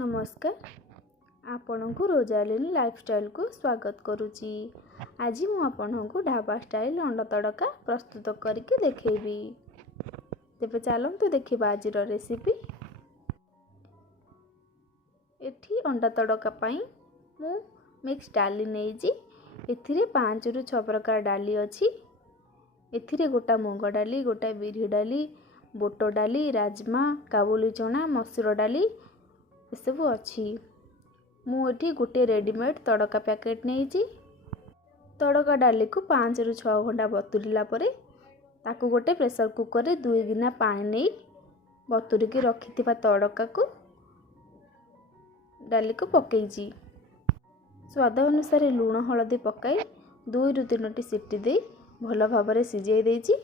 नमस्कार आपण को रोजालिनी लाइफस्टाइल को स्वागत करुच्ची। आज मु आपण को ढाबा स्टाइल अंडा तड़का प्रस्तुत करके देखेबी। तेबे चलंतु देखिबा आज रेसिपी। एठी अंडा तड़का पाई मु मिक्स डाली नेइजी। एथिरे 5 रु 6 प्रकार डाली अछि। एथिरे गोटा मूंग डाली, गोटा बिरही डाली, बोट डाली, राजमा, काबुली चना, मसूर डाली सब अच्छी। मुझे गोटे रेडीमेड तड़का पैकेट नहीं। तड़का डाली को 5 रु 6 घंटा बतुरला परे ताकू गोटे प्रेशर कुकर रे 2 गिना पानी नहीं बतुरिकी रखी तड़का को डाली को पकईजी। स्वाद अनुसार लुण हलदी पकाई 2 रु 3 सीटी दे भल भाव सिझाई देजी।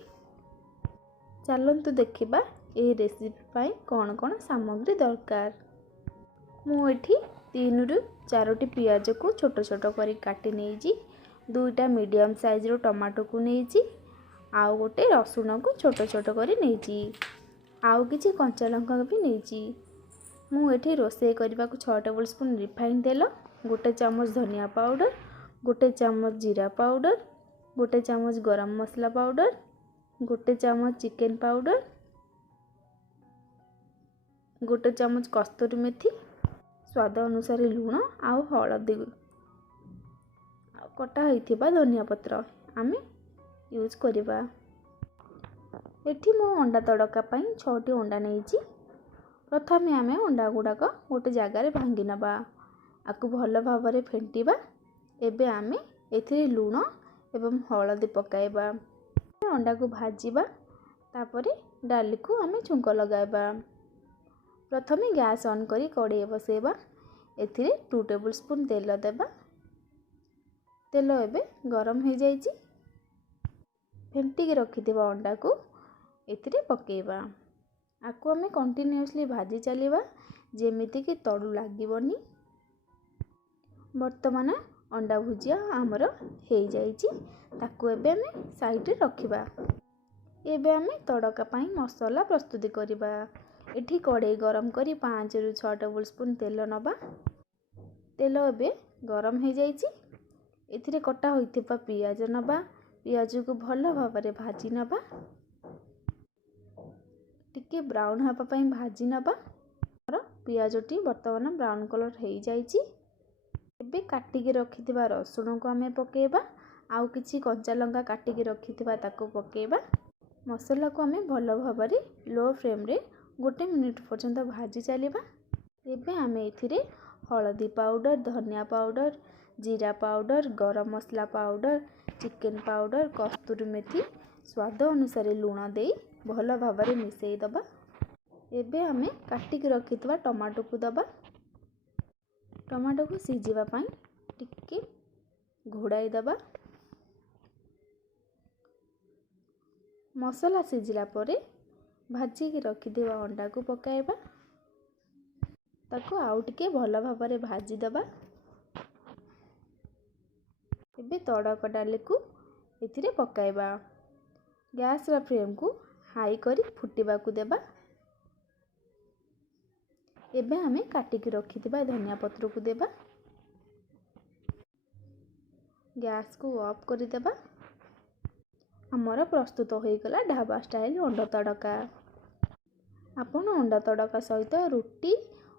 चलंतु देखिबा ए रेसिपी पाई कौन कौन सामग्री दरकार। मुझे 3 रु 4 पियाज को छोट छोट करी काटी नहीं। 2टा मीडियम साइज रो टमाटो को नहीं। आउ गोटे रसुण को छोट छोट करी नहीं। आउ किछि कंचा लंका भी नहीं। मुझे रोषे करने को 6 टेबल स्पून रिफाइन तेल, गोटे चामच धनिया पाउडर, गोटे चामच जीरा पाउडर, गोटे चामच गरम मसला पाउडर, गोटे चामच चिकन पाउडर, गोटे चामच कस्तूरी मेथी, स्वाद अनुसार लुण आउ हलदी, कटा होइथिबा धनिया पत्र आमे यूज करिबा। एठी मो अंडा तड़का पई 6टी अंडा नेइची। प्रथमे आमे अंडा गुडाक गोटे जगार भांगी नबा, आकु भल भाव फेंटिबा। एबे आमे एथिरे लुण एवं हलदी पकाइबा। अंडा को भाजीबा, तापरे डाली को आमे छुंक लगाइबा। प्रथमे गैस ऑन करी कड़ाई बसेबा। एथिरे 2 टेबल स्पून तेल देबा। तेल एबे गरम हो जाइछि। फेंटिकी रखिथिबा अंडा को एथिरे पकेइबा। आकु आमे कंटिन्यूअसली भाजी चलीबा जेमिति कि तड़ू लागिबनी। वर्तमान अंडा भुजिया हमर हो जाइछि। ताकु एबे आमे साइड रे रखिबा। एबे आमे तड़का पाई मसाला प्रस्तुति करिबा। एठी कड़ाई गरम करी 5 रु 6 टेबल स्पून तेल नबा। तेल एबे गरम हो जाइछि। एथिरे कटा होइथिबा पियाज नबा। पियाज को भल भाव भाजी नबा। टिके ब्राउन हापा पई भाजी नबा। और पियाजटी वर्तमान ब्राउन कलर हो जाइछि। एबे काटिकी रखिथिबा रसुण को आमे पकेइबा। आउ किछि कंचा लंका काटिकी रखिथिबा ताको पकेइबा। मसाला को आमे भल भाव लो फ्लेम रे 1 मिनिट पर्यंत भाजी चलीबा। एबे आमे एथिरे हलदी पाउडर, धनिया पाउडर, जीरा पाउडर, गरम मसला पाउडर, चिकन पाउडर, कस्तूरी मेथी, स्वाद अनुसार लुण दे भल भाव मिसई दबा। एबे आमे काटिकी रखिथिबा टमाटो को दबा। टमाटो को सिझिबा पई टिके घोड़ाई दबा। मसाला सिझिला परे भाजी की रखिथिबा अंडा को पकाइबा। ताको आउ टिके भल भाव भाजी दबा। एबे तड़का डाली को एथिरे पकाइबा। गैस रा फ्लेम को हाई करी फुटिबा को देबा। एबे हमें काटिकी रखिथिबा धनिया पत्र को देबा। गैस को ऑफ करी देबा। हमर प्रस्तुत होई गला ढाबा स्टाइल अंडा तड़का। आपण अंडा तड़का सहित रुटी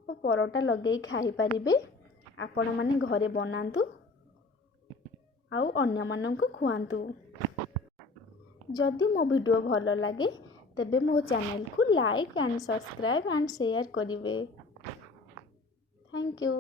और परोटा लगे खाई पारिबे। आपण माने घरे बनांतु आउ अन्य मानन को खुआंतु। जदि मो वीडियो भल लागे तेबे मो चैनल को like and subscribe and share करिवे। Thank you.